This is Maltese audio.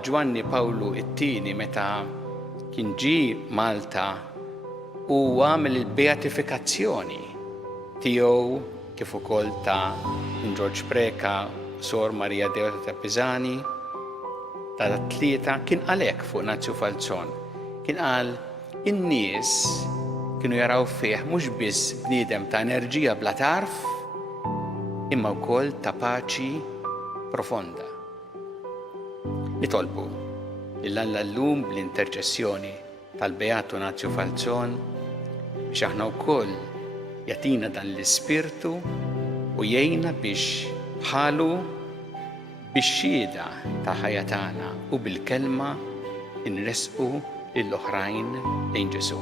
Ġwanni Pawlu it-tieni meta kien Malta u għamel il-beatifikazzjoni tiegħu kif ukoll ta' George Preka, Sor Marija Dewta ta' Pisani, ta' tlieta kien għalhekk fuq Nazio Falzon. Kien qal in-nies kienu jaraw fih mhux biss bniedem ta' enerġija bla tarf, imma wkoll ta' paċi profonda. Nitolbu lill-Alla llum bl-interċessjoni tal-Beatu Nazio Falzon biex aħna wkoll jagħtina dan l-ispirtu u jgħinna biex bħalu bix-xhieda ta' ħajja tagħna u bil-kelma inresqu lill-oħrajn lejn Ġesu.